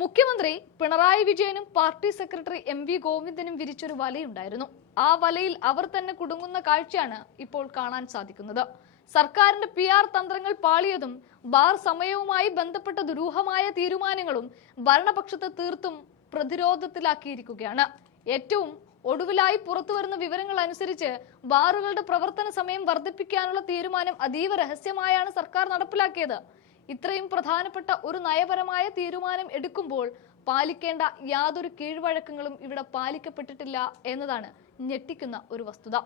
മുഖ്യമന്ത്രി പിണറായി വിജയനും party secretary MV. ഗോവിന്ദനും വിരിച്ചൊരു വലയുണ്ടായിരുന്നു. ആ വലയിൽ അവർ തന്നെ കുടുങ്ങുന്ന കാഴ്ചയാണ് ഇപ്പോൾ കാണാൻ സാധിക്കുന്നത്. സർക്കാരിന്റെ PR തന്ത്രങ്ങൾ പാളിയതും ബാർ സമയവുമായി ബന്ധപ്പെട്ട ദുരൂഹമായ തീരുമാനങ്ങളും ഭരണപക്ഷത്തെ തീർത്തും പ്രതിരോധത്തിലാക്കിയിരിക്കുകയാണ്. ഏറ്റവും ഒടുവിലായി പുറത്തുവരുന്ന വിവരങ്ങൾ അനുസരിച്ച് ബാറുകളുടെ പ്രവർത്തന സമയം വർദ്ധിപ്പിക്കാനുള്ള തീരുമാനം അതീവ രഹസ്യമായാണ് സർക്കാർ നടപ്പിലാക്കിയത്. ഇത്രയും പ്രധാനപ്പെട്ട ഒരു നയപരമായ തീരുമാനം എടുക്കുമ്പോൾ പാലിക്കേണ്ട യാതൊരു കീഴ്വഴക്കങ്ങളും ഇവിടെ പാലിക്കപ്പെട്ടിട്ടില്ല എന്നതാണ് ഞെട്ടിക്കുന്ന ഒരു വസ്തുത.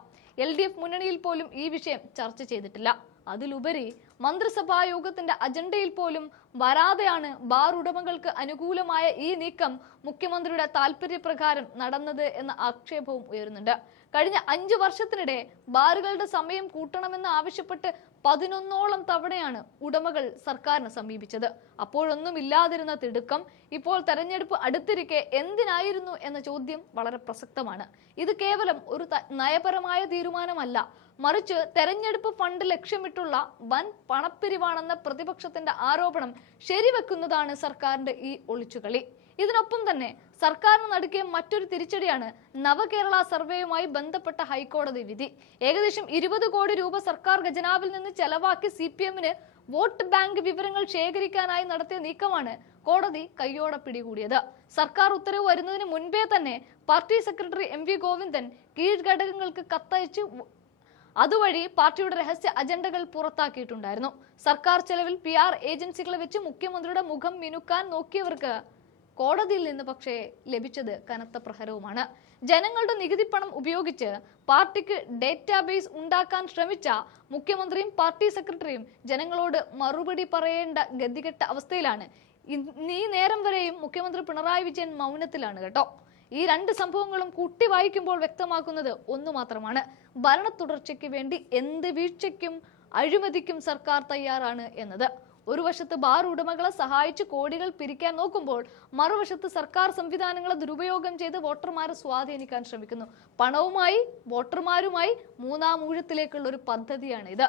LDF മുന്നണിയിൽ പോലും ഈ വിഷയം ചർച്ച ചെയ്തിട്ടില്ല. അതിലുപരി മന്ത്രിസഭാ യോഗത്തിന്റെ അജണ്ടയിൽ പോലും വരാതെയാണ് ബാർ ഉടമകൾക്ക് അനുകൂലമായ ഈ നീക്കം മുഖ്യമന്ത്രിയുടെ താൽപര്യപ്രകാരം നടന്നത് എന്ന ആക്ഷേപവും ഉയരുന്നുണ്ട്. കഴിഞ്ഞ 5 വർഷത്തിനിടെ ബാറുകളുടെ സമയം കൂട്ടണമെന്ന് ആവശ്യപ്പെട്ട് 11ഓളം തവണയാണ് ഉടമകൾ സർക്കാരിനെ സമീപിച്ചത്. അപ്പോഴൊന്നും ഇല്ലാതിരുന്ന തിടുക്കം ഇപ്പോൾ തെരഞ്ഞെടുപ്പ് അടുത്തിരിക്കെ എന്തിനായിരുന്നു എന്ന ചോദ്യം വളരെ പ്രസക്തമാണ്. ഇത് കേവലം ഒരു നയപരമായ തീരുമാനമല്ല, മറിച്ച് തെരഞ്ഞെടുപ്പ് ഫണ്ട് ലക്ഷ്യമിട്ടുള്ള വൻ പണപ്പിരിവാണെന്ന പ്രതിപക്ഷത്തിന്റെ ആരോപണം ശരിവെക്കുന്നതാണ് സർക്കാരിന്റെ ഈ ഒളിച്ചുകളി. ഇതിനൊപ്പം തന്നെ സർക്കാരിന് നടുക്കിയ മറ്റൊരു തിരിച്ചടിയാണ് നവകേരള സർവേയുമായി ബന്ധപ്പെട്ട ഹൈക്കോടതി വിധി. ഏകദേശം 20 കോടി രൂപ സർക്കാർ ഖജനാവിൽ നിന്ന് ചെലവാക്കി CPM-ന് വോട്ട് ബാങ്ക് വിവരങ്ങൾ ശേഖരിക്കാനായി നടത്തിയ നീക്കമാണ് കോടതി കയ്യോടെ പിടികൂടിയത്. സർക്കാർ ഉത്തരവ് വരുന്നതിന് മുൻപേ തന്നെ പാർട്ടി സെക്രട്ടറി M.V. ഗോവിന്ദൻ കീഴ്ഘടകങ്ങൾക്ക് കത്തയച്ച് അതുവഴി പാർട്ടിയുടെ രഹസ്യ അജണ്ടകൾ പുറത്താക്കിയിട്ടുണ്ടായിരുന്നു. സർക്കാർ ചെലവിൽ PR ഏജൻസികളെ വെച്ച് മുഖ്യമന്ത്രിയുടെ മുഖം മിനുക്കാൻ നോക്കിയവർക്ക് കോടതിയിൽ നിന്ന് പക്ഷേ ലഭിച്ചത് കനത്ത പ്രഹരവുമാണ്. ജനങ്ങളുടെ നികുതി പണം ഉപയോഗിച്ച് പാർട്ടിക്ക് ഡേറ്റാബേസ് ഉണ്ടാക്കാൻ ശ്രമിച്ച മുഖ്യമന്ത്രിയും പാർട്ടി സെക്രട്ടറിയും ജനങ്ങളോട് മറുപടി പറയേണ്ട ഗതികെട്ട അവസ്ഥയിലാണ്. ഈ നേരം വരെയും മുഖ്യമന്ത്രി പിണറായി വിജയൻ മൗനത്തിലാണ് കേട്ടോ. ഈ 2 സംഭവങ്ങളും കൂട്ടി വായിക്കുമ്പോൾ വ്യക്തമാക്കുന്നത് ഒന്നു മാത്രമാണ്: ഭരണ തുടർച്ചയ്ക്ക് വേണ്ടി എന്ത് വീഴ്ചയ്ക്കും അഴിമതിക്കും സർക്കാർ തയ്യാറാണ് എന്നത്. ഒരു വശത്ത് ബാർ ഉടമകളെ സഹായിച്ച് കോടികൾ പിരിക്കാൻ നോക്കുമ്പോൾ മറുവശത്ത് സർക്കാർ സംവിധാനങ്ങളെ ദുരുപയോഗം ചെയ്ത് വോട്ടർമാരെ സ്വാധീനിക്കാൻ ശ്രമിക്കുന്നു. പണവുമായി വോട്ടർമാരുമായി മൂന്നാം ഊഴത്തിലേക്കുള്ള ഒരു പദ്ധതിയാണ് ഇത്.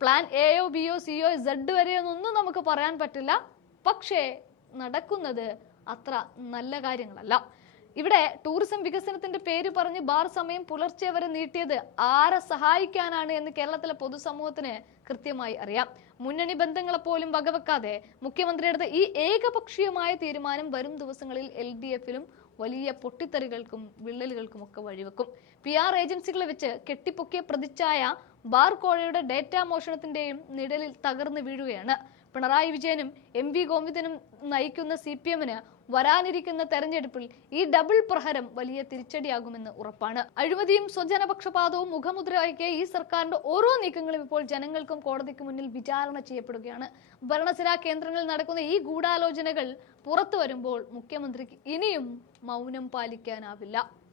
പ്ലാൻ Aയോ Bയോ Cയോ Z വരെയൊന്നും നമുക്ക് പറയാൻ പറ്റില്ല. പക്ഷേ നടക്കുന്നത് അത്ര നല്ല കാര്യങ്ങളല്ല. ഇവിടെ ടൂറിസം വികസനത്തിന്റെ പേര് പറഞ്ഞ് ബാർ സമയം പുലർച്ചെ വരെ നീട്ടിയത് ആരെ സഹായിക്കാനാണ് എന്ന് കേരളത്തിലെ പൊതുസമൂഹത്തിന് കൃത്യമായി അറിയാം. മുന്നണി ബന്ധങ്ങളെ പോലും വകവെക്കാതെ മുഖ്യമന്ത്രിയുടെ ഈ ഏകപക്ഷീയമായ തീരുമാനം വരും ദിവസങ്ങളിൽ LDF-ലും വലിയ പൊട്ടിത്തെറികൾക്കും വിള്ളലുകൾക്കും ഒക്കെ വഴിവെക്കും. PR ഏജൻസികളെ വെച്ച് കെട്ടിപ്പൊക്കിയ പ്രതിച്ഛായ ബാർ കോഴയുടെ ഡേറ്റാ മോഷണത്തിന്റെയും നിഴലിൽ തകർന്നു വീഴുകയാണ്. പിണറായി വിജയനും M.V. ഗോവിന്ദനും നയിക്കുന്ന CPM-ന് വരാനിരിക്കുന്ന തെരഞ്ഞെടുപ്പിൽ ഈ ഡബിൾ പ്രഹരം വലിയ തിരിച്ചടിയാകുമെന്ന് ഉറപ്പാണ്. അഴിമതിയും സ്വജനപക്ഷപാതവും മുഖമുദ്രയാക്കിയ ഈ സർക്കാരിന്റെ ഓരോ നീക്കങ്ങളും ഇപ്പോൾ ജനങ്ങൾക്കും കോടതിക്ക് മുന്നിൽ വിചാരണ ചെയ്യപ്പെടുകയാണ്. ഭരണസിരാ കേന്ദ്രങ്ങളിൽ നടക്കുന്ന ഈ ഗൂഢാലോചനകൾ പുറത്തു വരുമ്പോൾ മുഖ്യമന്ത്രിക്ക് ഇനിയും മൗനം പാലിക്കാനാവില്ല.